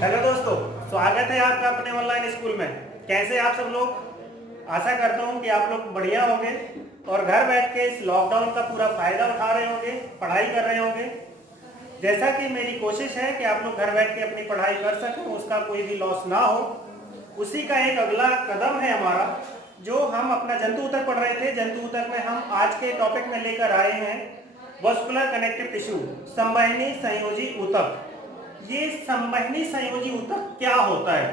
Hello दोस्तों, स्वागत है आपका अपने ऑनलाइन स्कूल में। कैसे आप सब लोग? आशा करता हूँ कि आप लोग बढ़िया होंगे और घर बैठ के इस लॉकडाउन का पूरा फायदा उठा रहे होंगे, पढ़ाई कर रहे होंगे। जैसा कि मेरी कोशिश है कि आप लोग घर बैठ के अपनी पढ़ाई कर सकें, उसका कोई भी लॉस ना हो, उसी का एक अगला कदम है हमारा। जो हम अपना जंतु ऊतक पढ़ रहे थे, जंतु ऊतक में हम आज के टॉपिक में लेकर आए हैं वस्कुलर कनेक्टिव टिश्यू, संवहनी संयोजी ऊतक। ये संवहनी संयोजी ऊतक क्या होता है?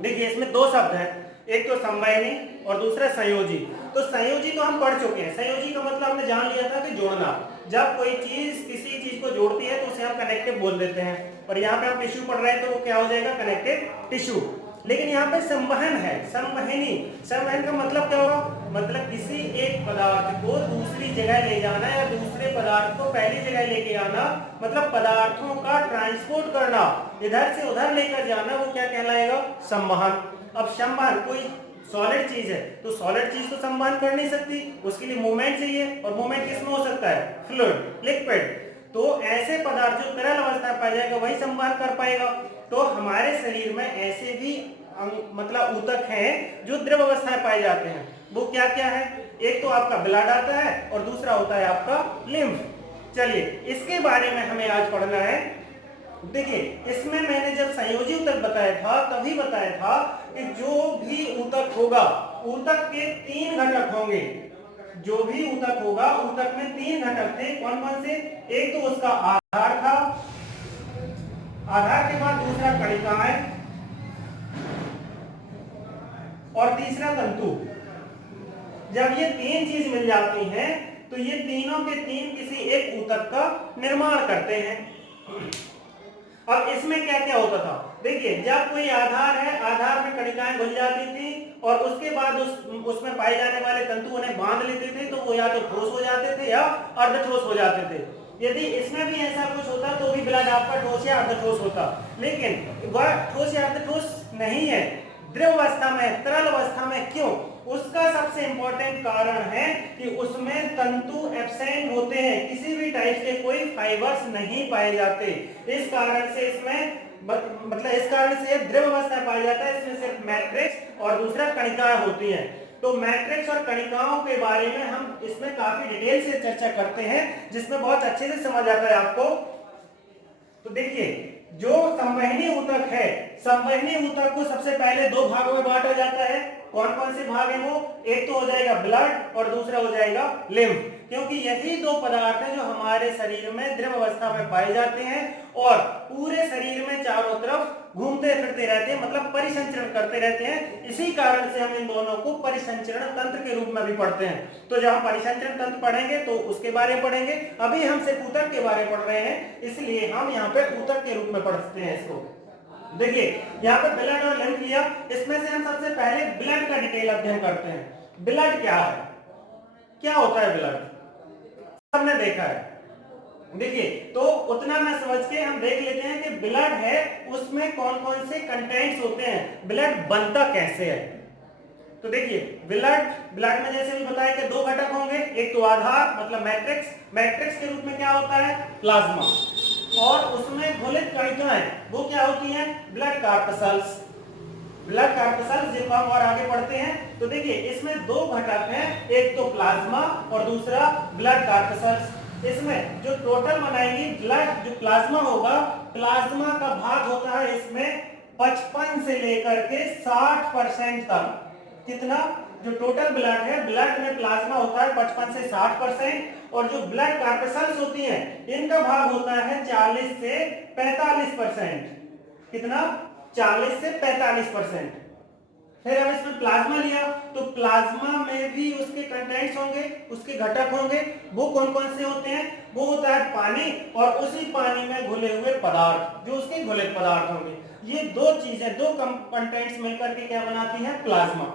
देखिए, इसमें दो शब्द हैं, एक तो संवहनी और दूसरा संयोजी। तो संयोजी तो हम पढ़ चुके हैं। संयोजी का मतलब हमने जान लिया था कि जोड़ना। जब कोई चीज किसी चीज को जोड़ती है तो उसे हम कनेक्टिव बोल देते हैं, और यहाँ पे हम टिश्यू पढ़ रहे हैं तो वो क्या हो जाएगा? Connective tissue. लेकिन यहाँ पे संवहन है, संवहनी। संवहन का मतलब क्या होगा? मतलब किसी एक पदार्थ को दूसरी जगह ले जाना या दूसरे पदार्थ को पहली जगह लेके आना, मतलब पदार्थों का ट्रांसपोर्ट करना, इधर से उधर लेकर जाना, वो क्या कहलाएगा? संवहन। अब संवहन, कोई सॉलिड चीज है तो सॉलिड चीज तो संवहन कर नहीं सकती, उसके लिए मूवमेंट चाहिए, और मूवमेंट किसमें हो सकता है? Fluid, liquid. तो ऐसे पदार्थ जो तरल अवस्था में पाया जाएगा वही संवहन कर पाएगा। तो हमारे शरीर में ऐसे भी मतलब ऊतक हैं जो द्रव अवस्था में पाए जाते हैं। वो क्या क्या है? एक तो आपका ब्लड आता है और दूसरा होता है आपका लिम्फ। चलिए, इसके बारे में हमें आज पढ़ना है। देखिए, इसमें मैंने जब संयोजी ऊतक बताया था तभी बताया था कि जो भी ऊतक होगा, ऊतक के तीन घटक होंगे। जो भी ऊतक होगा, ऊतक में तीन घटक थे। कौन कौन से? एक तो उसका आधार था, आधार के बाद दूसरा कणिकाएं, और तीसरा तंतु। जब ये तीन चीज मिल जाती हैं तो ये तीनों के तीन किसी एक ऊतक का निर्माण करते हैं। अब इसमें क्या क्या होता था? देखिए, जब कोई आधार है, आधार में कणिकाएं घुल जाती थी और उसके बाद उसमें पाए जाने वाले तंतु उन्हें बांध लेते थे, तो वो या तो ठोस हो जाते थे या अर्धठोस हो जाते थे। यदि इसमें भी ऐसा कुछ होता तो भी ब्लड आपका ठोस या अर्धठोस होता, लेकिन वह ठोस या अर्धठोस नहीं है, द्रव अवस्था में, तरल अवस्था में। क्यों? उसका सबसे इंपॉर्टेंट कारण है कि उसमें तंतु एब्सेंट होते हैं, किसी भी टाइप के कोई फाइबर्स नहीं पाए जाते। इस कारण से इसमें मतलब इस कारण से द्रव अवस्था पाया जाता है। इसमें सिर्फ मैट्रिक्स और दूसरा कणिकाएं होती हैं। तो मैट्रिक्स और कणिकाओं के बारे में हम इसमें काफी डिटेल से चर्चा करते हैं, जिसमें बहुत अच्छे से समझ आता है आपको। तो देखिए, जो संवहनी ऊतक है, संवहनी ऊतक को सबसे पहले दो भागों में बांटा जाता है। कौन कौन से भाग हैं वो? एक तो हो जाएगा ब्लड और दूसरा हो जाएगा लिम्फ, क्योंकि यही दो पदार्थ हैं जो हमारे शरीर में द्रव अवस्था में पाए जाते हैं और पूरे शरीर में चारों तरफ घूमते फिरते रहते हैं, मतलब परिसंचरण करते रहते हैं। इसी कारण से हम इन दोनों को परिसंचरण तंत्र के रूप में भी पढ़ते हैं। तो जब हम परिसंचरण तंत्र पढ़ेंगे तो उसके बारे में पढ़ेंगे। अभी हम सिर्फ ऊतक के बारे में पढ़ रहे हैं, इसलिए हम यहाँ पे ऊतक के रूप में पढ़ते हैं इसको। देखिए, यहाँ पे ब्लड और लिम्फ लिया, इसमें से हम सबसे पहले ब्लड का डिटेल अध्ययन करते हैं। ब्लड क्या है, क्या होता है ब्लड? सबने देखा है। देखिए, तो उतना ना समझ के हम देख लेते हैं कि ब्लड है, उसमें कौन कौन से कंटेंट्स होते हैं, ब्लड बनता कैसे है। तो देखिए, ब्लड में जैसे भी बताया कि दो घटक होंगे, एक तो आधार मतलब मैट्रिक्स, मैट्रिक्स के रूप में क्या होता है? प्लाज्मा, और उसमें घुलित कणिकाएं, वो क्या होती हैं? Blood corpuscles. ब्लड कार्पसल्स जिनको हम और आगे पढ़ते हैं। तो देखिए, इसमें दो घटक हैं, एक तो प्लाज्मा और दूसरा ब्लड कार्पसल्स। इसमें जो टोटल बनाएंगी ब्लड, जो प्लाज्मा होगा, प्लाज्मा का भाग होता है इसमें 55 से लेकर के 60% तक। कितना? जो टोटल ब्लड है, ब्लड में प्लाज्मा होता है 55 से 60%, और जो ब्लड कार्पसल्स होती हैं इनका भाग होता है 40 से 45%। कितना? 40 से 45%। फिर हम इसमें प्लाज्मा लिया, तो प्लाज्मा में भी उसके कंटेंट्स होंगे, उसके घटक होंगे। वो कौन कौन से होते हैं? वो होता है पानी, और उसी पानी में घुले हुए पदार्थ जो उसके घुलित पदार्थ होंगे। ये दो चीजें, दो कंटेंट्स मिलकर के क्या बनाती हैं? प्लाज्मा।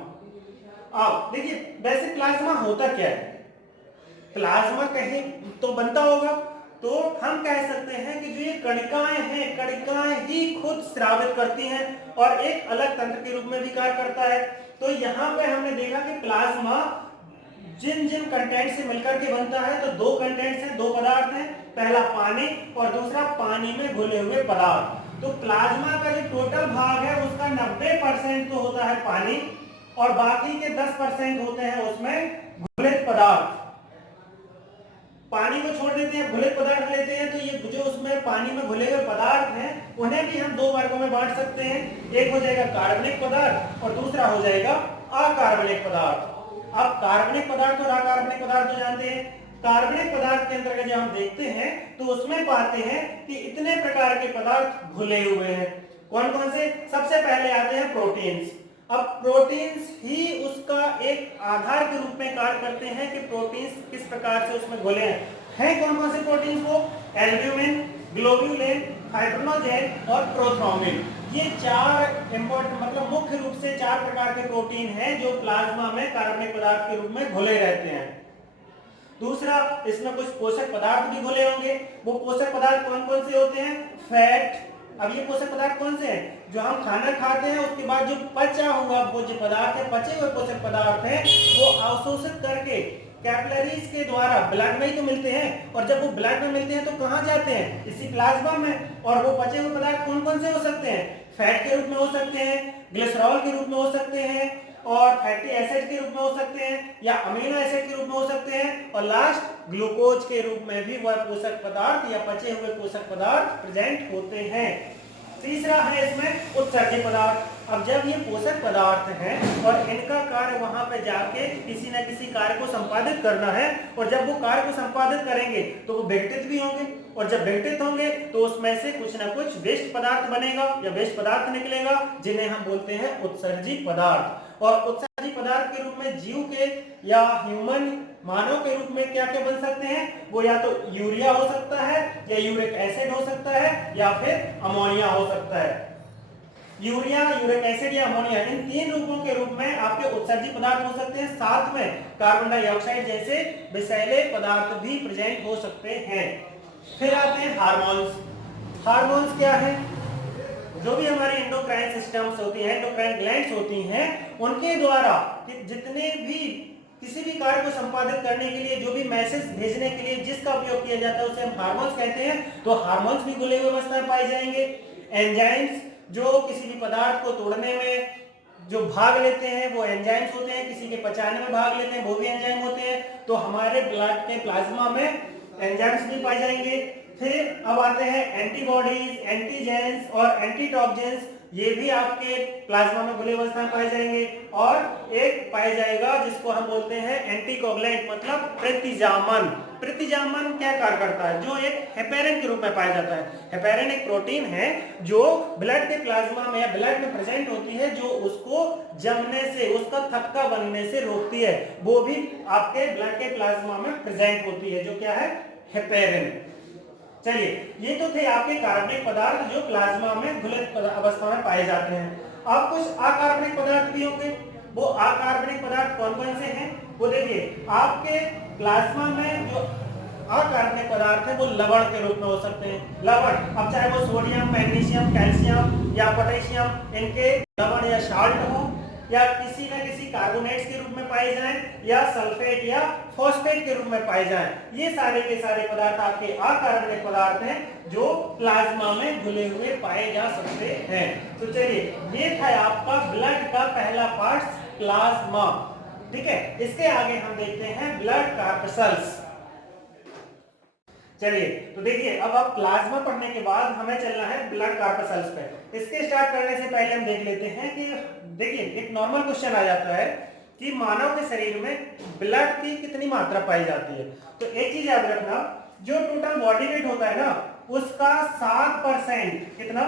अब देखिए, वैसे प्लाज्मा होता क्या है? प्लाज्मा कहीं तो बनता होगा, तो हम कह सकते हैं कि जो ये कणिकाएं हैं, कणिकाएं ही खुद स्रावित करती हैं और एक अलग तंत्र के रूप में भी कार्य करता है। तो यहाँ पे हमने देखा कि प्लाज्मा जिन जिन कंटेंट से मिलकर के बनता है, तो दो कंटेंट्स हैं, दो पदार्थ हैं, पहला पानी और दूसरा पानी में घुले हुए पदार्थ। तो प्लाज्मा का जो टोटल भाग है उसका 90% तो होता है पानी और बाकी के 10% होते हैं उसमें घुलित पदार्थ। पानी को छोड़ देते हैं, घुलित पदार्थ लेते हैं, तो ये जो उसमें पानी में घुले हुए पदार्थ हैं उन्हें भी हम दो वर्गों में बांट सकते हैं। एक हो जाएगा कार्बनिक पदार्थ और दूसरा हो जाएगा अकार्बनिक पदार्थ। अब कार्बनिक पदार्थ और अकार्बनिक पदार्थ तो जानते हैं। कार्बनिक पदार्थ के अंतर्गत जब हम देखते हैं तो उसमें पाते हैं कि इतने प्रकार के पदार्थ घुले हुए हैं। कौन कौन से? सबसे पहले आते हैं प्रोटीन्स। अब प्रोटीन्स ही उसका एक आधार के रूप में कार्य करते हैं कि प्रोटीन्स किस प्रकार से उसमें घुले हैं। कौन कौन से प्रोटीन्स? वो एल्ब्यूमिन, ग्लोब्यूलिन, फाइब्रिनोजेन और प्रोथ्रोम्बिन। ये चार इंपॉर्टेंट मतलब मुख्य रूप से चार प्रकार के प्रोटीन हैं जो प्लाज्मा में कार्बनिक पदार्थ के रूप में घुले रहते हैं। दूसरा, इसमें कुछ पोषक पदार्थ भी घुले होंगे। वो पोषक पदार्थ कौन कौन से होते हैं? फैट। अब ये पोषक पदार्थ कौन से हैं? जो हम खाना खाते हैं उसके बाद जो पचा हुआ वो जो पदार्थ है, पचे हुए पोषक पदार्थ हैं, वो अवशोषित करके कैपिलरीज के द्वारा ब्लड में ही तो मिलते हैं और जब वो ब्लड में मिलते हैं तो कहाँ जाते हैं? इसी प्लाज्मा में। और वो पचे हुए पदार्थ कौन कौन से हो सकते हैं? फैट के रूप में हो सकते हैं, ग्लिसरॉल के रूप में हो सकते हैं और फैटी एसिड के रूप में हो सकते हैं या अमीनो एसिड के रूप में हो सकते हैं और लास्ट ग्लूकोज के रूप में भी वह पोषक पदार्थ या पचे हुए पोषक पदार्थ प्रेजेंट होते हैं। तीसरा है इसमें उत्सर्जी पदार्थ। अब जब ये पोषक पदार्थ हैं और इनका कार्य वहां पे जाके किसी न किसी कार्य को संपादित करना है और जब वो कार्य को संपादित करेंगे तो वो विघटित भी होंगे और जब विघटित होंगे तो उसमें से कुछ ना कुछ वेस्ट पदार्थ बनेगा या वेस्ट पदार्थ निकलेगा जिन्हें हम बोलते हैं उत्सर्जी पदार्थ। और उत्सर्जी पदार्थ के रूप में जीव के या ह्यूमन मानव के रूप में क्या क्या बन सकते हैं? वो या तो यूरिया हो सकता है या यूरिक एसिड हो सकता है या फिर अमोनिया हो सकता है। यूरिया, यूरिक एसिड या अमोनिया, इन तीन रूपों के रूप में आपके उत्सर्जी पदार्थ हो सकते हैं। साथ में कार्बन डाइऑक्साइड जैसे विषैले पदार्थ भी प्रेजेंट हो सकते हैं। फिर आते हैं हार्मोन्स। हार्मोन्स क्या है? जो भी हमारी एंडोक्राइन सिस्टम्स होती हैं, एंडोक्राइन ग्लैंड्स होती हैं, उनके द्वारा जितने भी किसी भी कार्य को संपादित करने के लिए जो भी मैसेज भेजने के लिए जिसका उपयोग किया जाता है उसे हम हार्मोन्स कहते हैं। तो हार्मोन्स भी घुले हुए अवस्था में पाए जाएंगे। एंजाइम्स, जो किसी भी पदार्थ को तोड़ने में जो भाग लेते हैं वो एंजाइम्स होते हैं, किसी के पचाने में भाग लेते हैं वो भी एंजाइम होते हैं। तो हमारे ब्लड के प्लाज्मा में एंजाइम्स भी पाए जाएंगे। फिर अब आते हैं एंटीबॉडीज, एंटीजेंस और एंटीटॉक्सिन्स, ये भी आपके प्लाज्मा में घुले अवस्था में पाए जाएंगे। और एक पाया जाएगा जिसको हम बोलते हैं एंटीकोगुलेंट मतलब प्रतिजामन। प्रतिजामन क्या कार्य करता है? जो एक हेपेरिन के रूप में पाया जाता है। हेपेरिन एक प्रोटीन है जो ब्लड के प्लाज्मा में या ब्लड में प्रेजेंट होती है, जो उसको जमने से, उसका थक्का बनने से रोकती है। वो भी आपके ब्लड के प्लाज्मा में प्रेजेंट होती है, जो क्या है? हेपेरिन। चलिए, ये तो थे आपके कार्बनिक पदार्थ जो प्लाज्मा में घुलित अवस्था में पाए जाते हैं। अब कुछ अकार्बनिक पदार्थ भी होंगे। वो अकार्बनिक पदार्थ कौन कौन से हैं? वो देखिए, आपके प्लाज्मा में जो अकार्बनिक पदार्थ है वो लवण के रूप में हो सकते हैं। लवण, अब चाहे वो सोडियम, मैग्नीशियम, कैल्शियम या पोटेशियम, इनके लवण या साल्ट हो या किसी न किसी कार्बोनेट्स के रूप में पाए जाएं या सल्फेट या फॉस्फेट के रूप में पाए जाएं। ये सारे के सारे पदार्थ आपके अकार्बनिक पदार्थ हैं जो प्लाज्मा में घुले हुए पाए जा सकते हैं। तो चलिए, ये था आपका ब्लड का पहला पार्ट, प्लाज्मा। ठीक है, इसके आगे हम देखते हैं ब्लड कार्पसल्स। चलिए, तो देखिए, अब आप प्लाज्मा पढ़ने के बाद हमें चलना है ब्लड कार्पसल्स पे। इसके स्टार्ट करने से पहले हम देख लेते हैं कि देखिए, एक नॉर्मल क्वेश्चन आ जाता है कि मानव के शरीर में ब्लड की कितनी मात्रा पाई जाती है। तो एक चीज याद रखना, जो टोटल बॉडी वेट होता है ना, उसका 7% कितना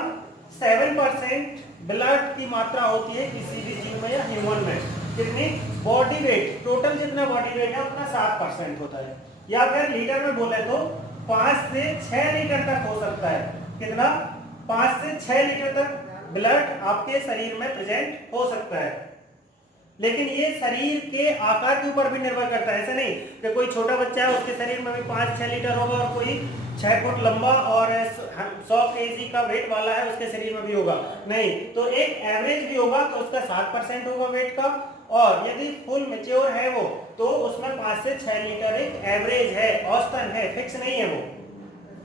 7% ब्लड की मात्रा होती है किसी भी जीव में या ह्यूमन में। कितनी? बॉडी वेट, टोटल जितना बॉडी वेट है उतना 7% होता है। या फिर लीटर में बोले तो 5 से 6 लीटर तक हो सकता है। कितना? 5 से 6 लीटर तक ब्लड आपके शरीर में प्रेजेंट हो सकता है। लेकिन ये शरीर के आकार के ऊपर भी निर्भर करता है। ऐसा नहीं कि कोई छोटा बच्चा है उसके शरीर में भी 5-6 लीटर होगा और कोई 6 फुट लंबा और 100 केजी का वेट वाला है उसके शरीर में भी होगा। नहीं, तो एक एवरेज भी होगा तो उसका 7% होगा वेट का। और यदि फुल मैच्योर है वो तो उसमें 5 से 6 लीटर एक एवरेज है, औसतन है, फिक्स नहीं है वो।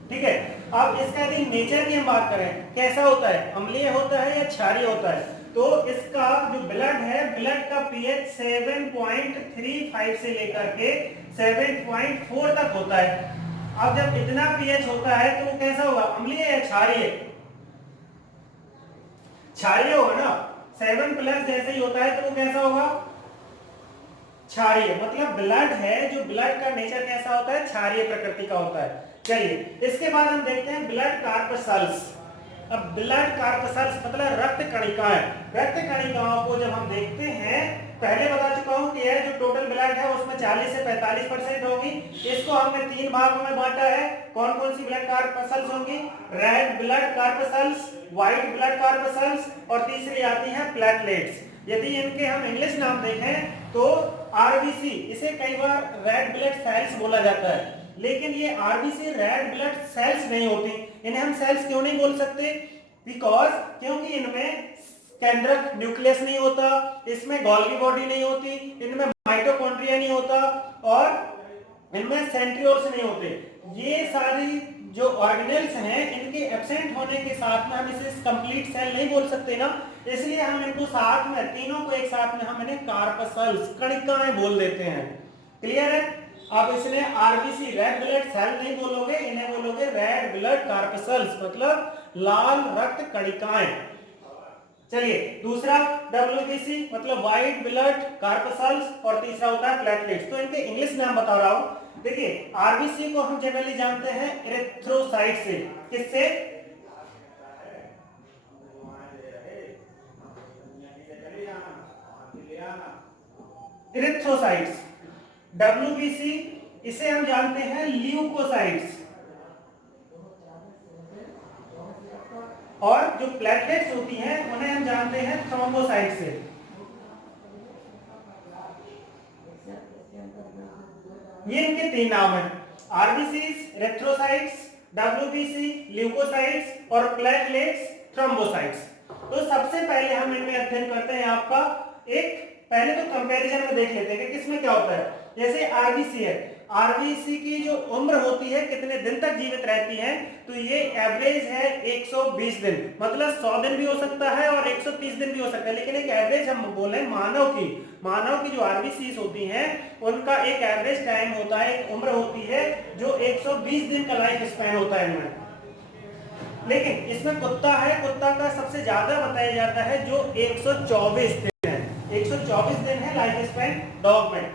ठीक है। अब इसका यदि नेचर की हम बात करें कैसा होता है, अम्लीय होता है या क्षारीय होता है, तो इसका जो ब्लड है, ब्लड का पीएच 7.35 से लेकर के 7.4 तक होता है। अब जब इतना पीएच होता है तो वो कैसा होगा, अम्लीय या क्षारीय? क्षारीय होगा ना, 7+ जैसे ही होता है तो वो कैसा होगा, क्षारीय। मतलब ब्लड है, जो ब्लड का नेचर कैसा होता है, क्षारीय प्रकृति का होता है। चलिए इसके बाद हम देखते हैं ब्लड कार्पसल्स। अब ब्लड कार्पसल्स मतलब रक्त कणिकाएं। रक्त कणिकाओं को जब हम देखते हैं, पहले बता चुका हूं कि यह जो टोटल ब्लड है उसमें 40 से 45% होगी। इसको हमने 3 भागों में बांटा है। कौन कौन सी ब्लड कार्पसल्स होंगी, red blood corpuscles, white blood corpuscles और तीसरी आती है प्लेटलेट्स। यदि इनके हम इंग्लिश नाम देखें तो आरबीसी, इसे कई बार रेड ब्लड सेल्स बोला जाता है, लेकिन ये आरबीसी रेड ब्लड सेल्स नहीं होती। इन्हें हम सेल्स क्यों नहीं बोल सकते, बिकॉज क्योंकि इनमें केंद्रक न्यूक्लियस नहीं होता, इसमें गोल्गी बॉडी नहीं होती, इनमें माइटोकॉन्ड्रिया नहीं होता और इनमें सेंट्रियोल्स नहीं होते। ये सारी जो ऑर्गेनेल्स हैं इनके एब्सेंट होने के साथ में हम इसे कंप्लीट सेल नहीं बोल सकते ना, इसलिए हम इनको साथ में, तीनों को एक साथ में हम इन्हें कार्पसल्स, कणिकाएं बोल देते हैं। क्लियर है? अब इसने आरबीसी रेड ब्लड सेल नहीं बोलोगे, इन्हें बोलोगे रेड ब्लड कार्पसल्स, मतलब लाल रक्त कणिकाएं। चलिए दूसरा डब्ल्यूबीसी मतलब व्हाइट ब्लड कार्पसल्स और तीसरा होता है प्लेटलेट्स। तो इनके इंग्लिश नाम बता रहा हूं। देखिए आरबीसी को हम जनरली जानते हैं इरिथ्रोसाइट से। किससे? इरिथ्रोसाइट्स। डब्ल्यूबीसी इसे हम जानते हैं ल्यूकोसाइट्स। और जो प्लेटलेट्स होती हैं उन्हें हम जानते हैं थ्रोम्बोसाइट से। ये इनके 3 नाम हैं, आरबीसी इरिथ्रोसाइट्स, डब्ल्यूबीसी ल्यूकोसाइट्स और प्लेटलेट्स थ्रोम्बोसाइट्स। तो सबसे पहले हम इनमें अध्ययन करते हैं आपका एक, पहले तो कंपैरिजन में देख लेते हैं कि किसमें क्या होता है। जैसे आरबीसी है, आरबीसी की जो उम्र होती है, कितने दिन तक जीवित रहती है, तो ये एवरेज है 120 दिन, मतलब 100 दिन भी हो सकता है और 130 दिन भी हो सकता है, लेकिन एक एवरेज हम बोले मानव की जो आरबीसी होती हैं उनका एक एवरेज टाइम होता है, एक उम्र होती है जो 120 दिन का लाइफ स्पैन होता है इनमें। लेकिन इसमें कुत्ता है, कुत्ता का सबसे ज्यादा बताया जाता है जो 124 दिन है, 124 दिन है लाइफ स्पैन डॉग में।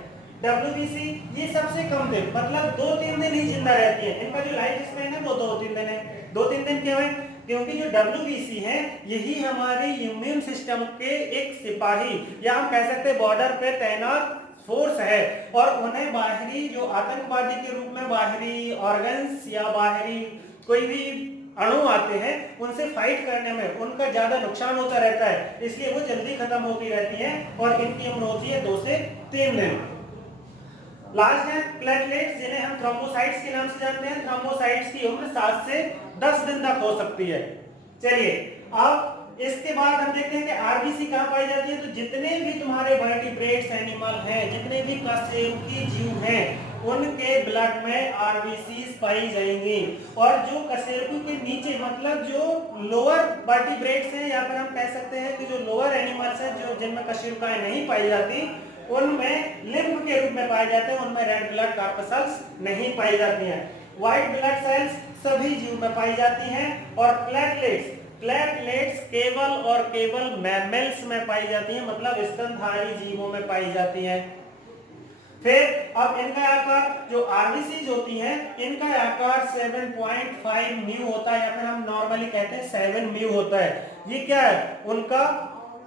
डब्ल्यूबीसी ये सबसे कम दिन, मतलब 2-3 दिन ही जिंदा रहती है, इनका जो लाइफ स्पैन है वो 2-3 दिन है। 2-3 दिन क्यों है? क्योंकि जो डब्ल्यूबीसी है यही हमारे इम्यून सिस्टम के एक सिपाही या हम कह सकते हैं बॉर्डर पे तैनात फोर्स है, और उन्हें बाहरी जो आतंकवादी के रूप में बाहरी ऑर्गन्स या बाहरी कोई भी अणु आते हैं उनसे फाइट करने में उनका ज्यादा नुकसान होता रहता है, इसलिए वो जल्दी खत्म होती रहती है और इनकी उम्र होती है 2 से 3 दिन। लास्ट है प्लेटलेट्स, जिन्हें हम थ्रोम्बोसाइट्स के नाम से जानते हैं। थ्रोम्बोसाइट्स की उम्र 7 से 10 दिन तक हो सकती है। चलिए अब इसके बाद हम देखते हैं कि आरबीसी कहां पाई जाती है। तो जितने भी तुम्हारे वर्टिब्रेट्स एनिमल हैं, जितने भी कशेरुकी जीव हैं, उनके ब्लड में आरबीसी पाई जाएंगी। और जो कशेरुकी के नीचे, मतलब जो लोअर वर्टिब्रेट्स हैं या फिर हम कह सकते हैं कि जो लोअर एनिमल्स हैं जो जिनमें कशेरुकाएं नहीं पाई जाती, उनमें लिम्फ के रूप में पाए जाते हैं, उनमें रेड ब्लड कार्पसल्स नहीं पाई जाती हैं। व्हाइट ब्लड सेल्स सभी जीव में पाई जाती हैं और प्लेटलेट्स केवल और केवल मैमल्स में पाई जाती हैं, मतलब स्तनधारी जीवों में पाई जाती हैं। फिर अब इनका आकार, जो आरबीसीज होती हैं इनका आकार 7.5 म्यू होता है, या फिर हम नॉर्मली कहते हैं 7 म्यू होता है। ये क्या है उनका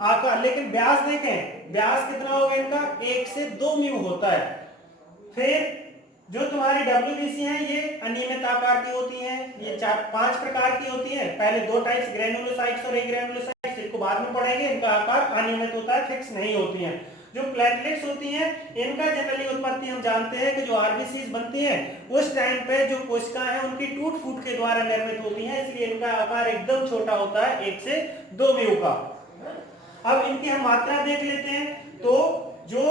आकार, लेकिन व्यास देखें, व्यास कितना होगा इनका, 1 से 2 म्यू होता है। फिर जो तुम्हारी डब्ल्यूबीसी हैं ये अनियमित आकार की होती हैं, ये 4-5 प्रकार की होती हैं। पहले 2 टाइप्स, ग्रेनुलोसाइट्स और एग्रेनुलोसाइट्स, इसको बाद में पढ़ेंगे। इनका आकार अनियमित होता है, फिक्स नहीं होती हैं। जो प्लेटलेट्स होती हैं इनका जनरली उत्पत्ति हम जानते हैं कि जो आरबीसीज बनती हैं उस टाइम पे जो कोशिकाएं हैं उनकी टूट फूट के द्वारा निर्मित होती हैं, इसलिए इनका आकार एकदम छोटा होता है, 1 से 2 म्यू का। अब इनकी हम मात्रा देख लेते हैं। तो जो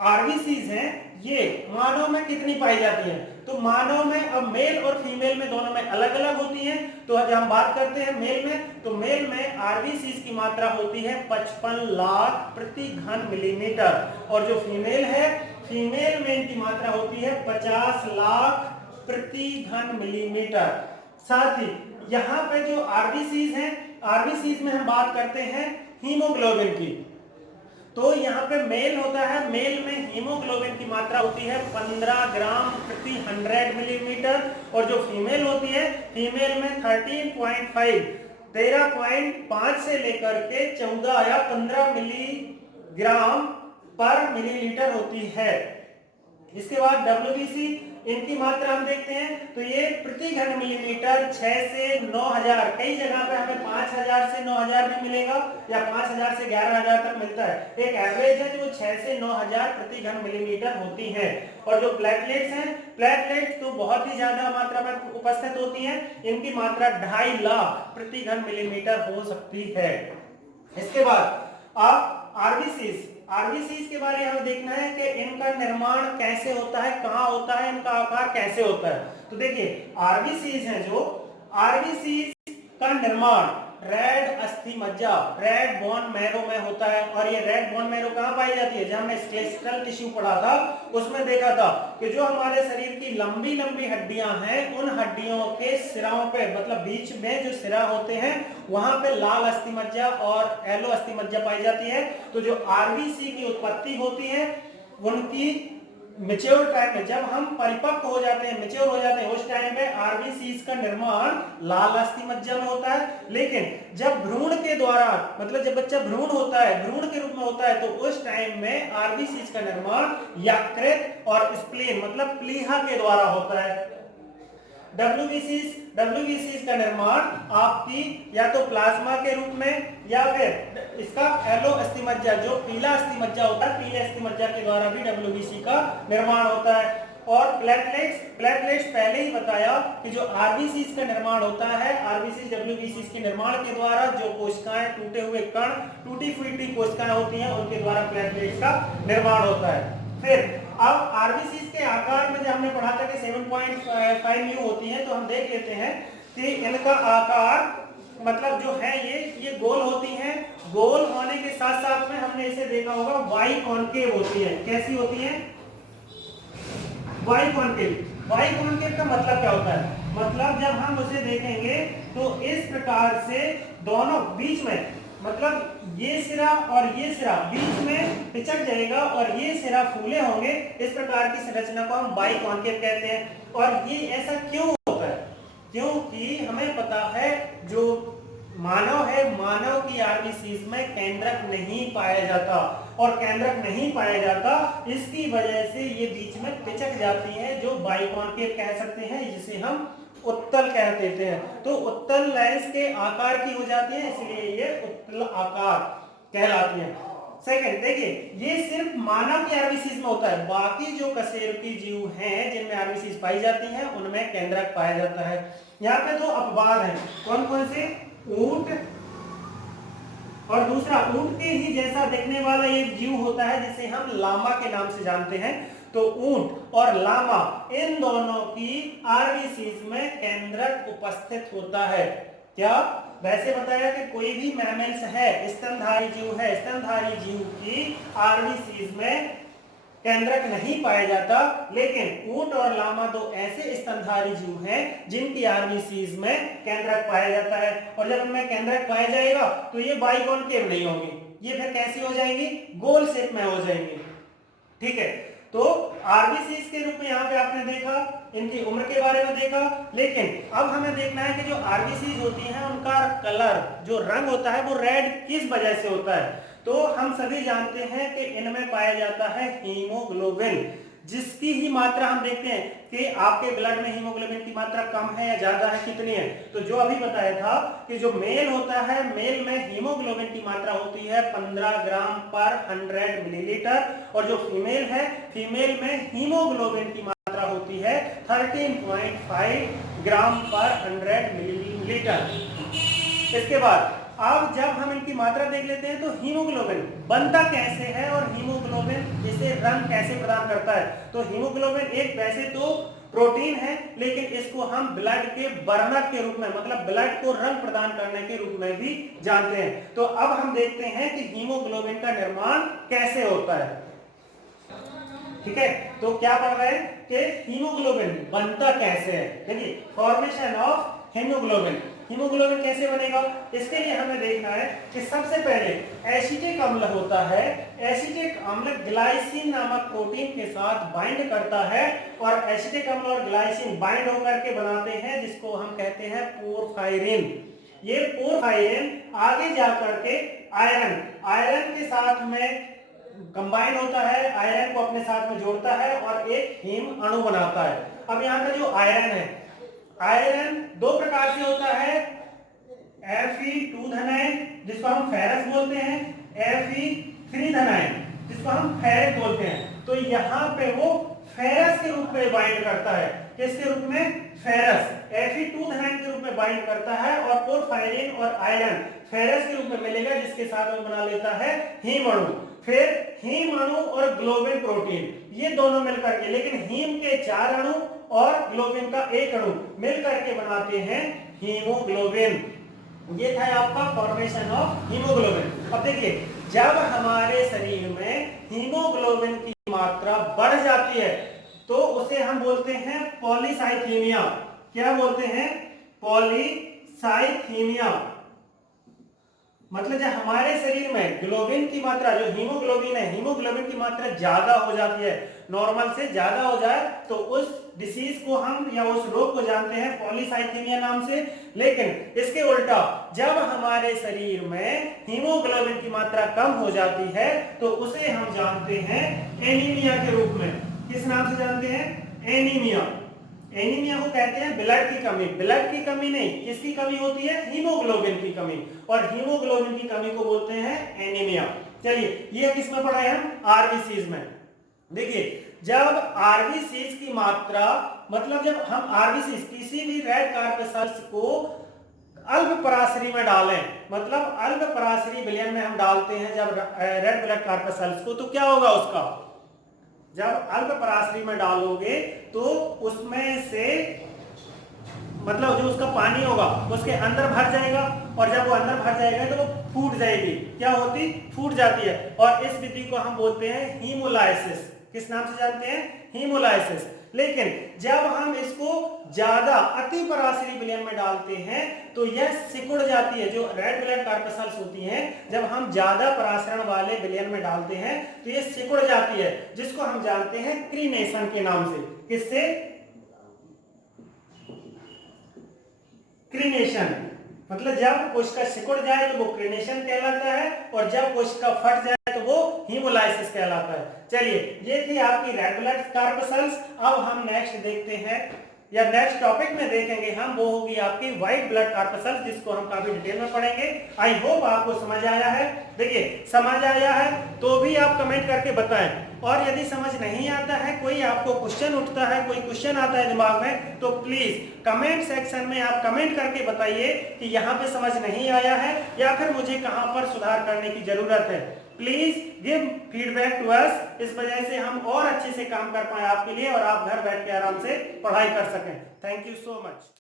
आरबीसीज हैं ये मानव में कितनी पाई जाती हैं? तो मानव में अब मेल और फीमेल में दोनों में अलग अलग होती हैं। तो आज हम बात करते हैं मेल में, तो मेल में आरबीसीज की मात्रा होती है 55 लाख प्रति घन मिलीमीटर, और जो फीमेल है, फीमेल में इनकी मात्रा होती है 50 लाख प्रति घन मिलीमीटर। साथ ही यहाँ पे जो आरबीसीज हैं, आरबीसीज में हम बात करते हैं हीमोग्लोबिन की, तो यहाँ पे मेल होता है, मेल में हीमोग्लोबिन की मात्रा होती है 15 ग्राम प्रति 100 मिलीमीटर, और जो फीमेल होती है, फीमेल में 13.5 से लेकर के 14 या 15 मिलीग्राम पर मिलीलीटर होती है। इसके बाद डब्ल्यूबीसी, इनकी मात्रा हम देखते हैं तो ये प्रति घन मिलीमीटर 6 से 9000, कई जगह पे हमें 5000 से 9000 भी मिलेगा या 5000 से 11000 तक मिलता है। एक एवरेज है जो 6 से 9000 प्रति घन मिलीमीटर होती है। और जो प्लेटलेट्स हैं, प्लेटलेट्स तो बहुत ही ज्यादा मात्रा में उपस्थित होती हैं, इनकी मात्रा 2.5 लाख प्रति घन मिलीमीटर हो सकती है। इसके बाद आप आरबीसीज के बारे में हमें देखना है कि इनका निर्माण कैसे होता है, कहाँ होता है, इनका आकार कैसे होता है। तो देखिए आरबीसीज हैं, जो आरबीसीज का निर्माण रेड अस्थि मज्जा, रेड बोन मैरो में होता है। और ये रेड बोन मैरो कहाँ पाई जाती है? जब हमने स्केलेटल टिश्यू पढ़ा था उसमें देखा था कि जो हमारे शरीर की लंबी लंबी हड्डियां हैं, उन हड्डियों के सिराओं पे, मतलब बीच में जो सिरा होते हैं, वहां पे लाल अस्थि मज्जा और येलो अस्थि मज्जा पाई जाती है। तो जो आरबीसी की उत्पत्ति होती है उनकी मेच्योर टाइम में, जब हम परिपक्व हो जाते हैं, मेच्योर हो जाते हैं, उस टाइम पे आरबीसीज का निर्माण लाल अस्थि मज्जा में होता है। लेकिन जब भ्रूण के द्वारा, मतलब जब बच्चा भ्रूण होता है, भ्रूण के रूप में होता है, तो उस टाइम में आरबीसीज का निर्माण यकृत और स्प्लीन, मतलब प्लीहा के द्वारा होता है। डब्ल्यूबीसीज का निर्माण आपकी या तो प्लाज्मा के रूप में या फिर इसका येलो अस्थि मज्जा, जो पीला अस्थि मज्जा होता है, पीले अस्थि मज्जा के द्वारा भी डब्ल्यूबीसी का निर्माण होता है। और प्लेटलेट्स पहले ही बताया कि जो आरबीसीज का निर्माण होता है, आरबीसी डब्ल्यूबीसीज के निर्माण के द्वारा जो कोशिकाएं, टूटे हुए कण, टूटी फूटी कोशिकाएं होती हैं, उनके द्वारा प्लेटलेट्स का निर्माण होता है। फिर अब आरबीसीज के आकार में जो हमने पढ़ा था कि 7.5 म्यू होती हैं, तो हम देख लेते हैं कि इनका आकार, मतलब जो है ये गोल होती हैं। गोल होने के साथ साथ में हमने इसे देखा होगा वाई कॉन्केव होती है। कैसी होती है? Y concave. वाई कॉन्केव का मतलब क्या होता है? मतलब जब हम उसे देखेंगे तो इस प्रकार से दोनों बीच में, मतलब ये सिरा और ये सिरा बीच में पिचक जाएगा और ये सिरा फूले होंगे। इस प्रकार की संरचना को हम बाई कॉन्केव कहते हैं। और ये ऐसा क्यों होता है? क्योंकि हमें पता है जो मानव है, मानव की आरबीसीज में केंद्रक नहीं पाया जाता, और केंद्रक नहीं पाया जाता इसकी वजह से ये बीच में पिचक जाती है, जो बाई कॉन्केव कह सकते हैं, जिसे हम उत्तल कह देते हैं। तो उत्तल लेंस के आकार की हो जाती है, इसलिए ये उत्तल आकार कहलाती है। सेकंड देखिए, ये सिर्फ मानव की आरबीसीज में होता है, बाकी जो कशेरुकी जीव हैं जिनमें आरबीसीज पाई जाती हैं उनमें केंद्रक पाया जाता है। यहाँ पे दो अपवाद हैं, कौन कौन से? ऊंट, और दूसरा ऊंट के ही जैसा दिखने वाला एक जीव होता है जिसे हम लामा के नाम से जानते हैं। तो ऊंट और लामा, इन दोनों की आरबीसीज में केंद्रक उपस्थित होता है। क्या? वैसे बताया कि कोई भी मैमल्स है, स्तनधारी जीव है, स्तनधारी जीव की आरबीसीज में केंद्रक नहीं पाया जाता, लेकिन ऊंट और लामा दो ऐसे स्तनधारी जीव हैं जिनकी आरबीसीज में केंद्रक पाया जाता है। और जब उनमें केंद्रक पाया जाएगा तो ये बाई कॉन्केव नहीं होंगी, ये फिर कैसी हो जाएंगी? गोल शेप में हो जाएंगी। ठीक है, तो आरबीसीज के रूप में यहाँ पे आपने देखा, इनकी उम्र के बारे में देखा। लेकिन अब हमें देखना है कि जो आरबीसीज होती हैं उनका कलर, जो रंग होता है, वो रेड किस वजह से होता है? तो हम सभी जानते हैं कि इनमें पाया जाता है हीमोग्लोबिन, जिसकी ही मात्रा हम देखते हैं कि आपके ब्लड में हीमोग्लोबिन की मात्रा कम है या ज्यादा है, कितनी है। तो जो अभी बताया था कि जो मेल होता है, मेल में हीमोग्लोबिन की मात्रा होती है 15 ग्राम पर 100 मिलीलीटर, और जो फीमेल है, फीमेल में हीमोग्लोबिन की मात्रा होती है 13.5 ग्राम पर 100 मिलीलीटर। इसके बाद अब जब हम इनकी मात्रा देख लेते हैं तो हीमोग्लोबिन बनता कैसे है और हीमोग्लोबिन इसे रंग कैसे प्रदान करता है। तो हीमोग्लोबिन एक वैसे तो प्रोटीन है, लेकिन इसको हम ब्लड के बर्नर के रूप में, मतलब ब्लड को रंग प्रदान करने के रूप में भी जानते हैं। तो अब हम देखते हैं कि हीमोग्लोबिन का निर्माण कैसे होता है। ठीक है, तो क्या पढ़ रहे हैं कि हीमोग्लोबिन बनता कैसे है। देखिए, फॉर्मेशन ऑफ हीमोग्लोबिन, हीमोग्लोबिन कैसे बनेगा, इसके लिए हमें देखना है कि सबसे पहले एसिटिक अम्ल होता है। एसिटिक अम्ल ग्लाइसिन नामक प्रोटीन के साथ बाइंड करता है और एसिटिक अम्ल और ग्लाइसिन बाइंड होकर के बनाते हैं जिसको हम कहते हैं पोरफायरिन। ये पोरफायरिन आगे जाकर के आयरन के साथ में कंबाइन होता है, आयरन को अपने साथ में जोड़ता है और एक हीम अणु बनाता है। अब यहाँ का जो आयरन है, आयरन दो प्रकार से होता है, Fe2 धनायन जिसको हम फेरस बोलते हैं, Fe3 धनायन जिसको हम फेरिक बोलते हैं। तो यहाँ पे वो फेरस के रूप में बाइंड करता है। किसके रूप में, फेरस, Fe2 धनायन के रूप में बाइंड करता है और पोरफायरिन और आयरन फेरस के रूप में मिलेगा जिसके साथ में बना लेता है हीम अणु। फिर हीम अणु और ग्लोबिन प्रोटीन, ये दोनों मिलकर के, लेकिन हीम के 4 अणु और ग्लोबिन का 1 अणु मिलकर के बनाते हैं हीमोग्लोबिन। ये था आपका फॉर्मेशन ऑफ हीमोग्लोबिन। अब देखिए, जब हमारे शरीर में हीमोग्लोबिन की मात्रा बढ़ जाती है तो उसे हम बोलते हैं पॉलीसाइथीमिया। क्या बोलते हैं, पॉलीसाइथीमिया। मतलब जब हमारे शरीर में ग्लोबिन की मात्रा, जो हीमोग्लोबिन है, हीमोग्लोबिन की मात्रा ज्यादा हो जाती है, नॉर्मल से ज्यादा हो जाए, तो उस डिसीज को हम या उस रोग को जानते हैं पॉलीसाइथीमिया नाम से। लेकिन इसके उल्टा जब हमारे शरीर में हीमोग्लोबिन की मात्रा कम हो जाती है तो उसे हम जानते हैं एनीमिया के रूप में। किस नाम से जानते हैं, एनीमिया। एनीमिया को कहते हैं ब्लड की कमी। ब्लड की कमी नहीं, किसकी कमी होती है, हीमोग्लोबिन की कमी, और हीमोग्लोबिन की कमी को बोलते हैं एनीमिया। चलिए, ये किसमें पढ़ा है हम, आरबीसीज में। देखिए, जब आरबीसीज की मात्रा, मतलब जब हम आरबीसीज किसी भी रेड कार्पेसल्स को अल्प पराशरी में डालें, मतलब अल्प पराशरी विलयन में हम डालते हैं जब रेड ब्लड कार्पेसल्स को, तो क्या होगा उसका, जब अल्प पराशरी में डालोगे तो उसमें से, मतलब जो उसका पानी होगा उसके अंदर भर जाएगा, और जब वो अंदर भर जाएगा तो वो फूट जाएगी। क्या होती, फूट जाती है, और इस विधि को हम बोलते हैं हीमोलाइसिस। किस नाम से जानते हैं, हीमोलाइसिस। लेकिन जब हम इसको ज्यादा अति पराशरी विलयन में डालते हैं तो यह सिकुड़ जाती है। जो रेड ब्लड कार्पेसल्स होती हैं, जब हम ज्यादा पराशरण वाले विलयन में डालते हैं तो ये सिकुड़ जाती है, जिसको हम जानते हैं क्रीनेशन के नाम से। किससे, क्रीनेशन। मतलब जब कोशिका सिकुड़ जाए तो वो क्रीनेशन कहलाता है, और जब कोशिका फट जाए तो वो हीमोलाइसिस कहलाता है। चलिए, ये थी आपकी रेड ब्लड कार्पेसल्स। अब हम नेक्स्ट देखते हैं, या नेक्स्ट टॉपिक में देखेंगे हम, वो होगी आपकी व्हाइट ब्लड कार्पेसल्स, जिसको हम काफी डिटेल में पढ़ेंगे। आई होप आपको समझ आया है। देखिए, समझ आया है तो भी आप कमेंट करके बताएं, और यदि समझ नहीं आता है, कोई आपको क्वेश्चन उठता है, कोई क्वेश्चन आता है दिमाग में, तो प्लीज कमेंट सेक्शन में आप कमेंट करके बताइए कि यहाँ पे समझ नहीं आया है या फिर मुझे कहाँ पर सुधार करने की जरूरत है। Please give feedback to us, इस वजह से हम और अच्छे से काम कर पाए आपके लिए, और आप घर बैठ के आराम से पढ़ाई कर सकें। Thank you so much.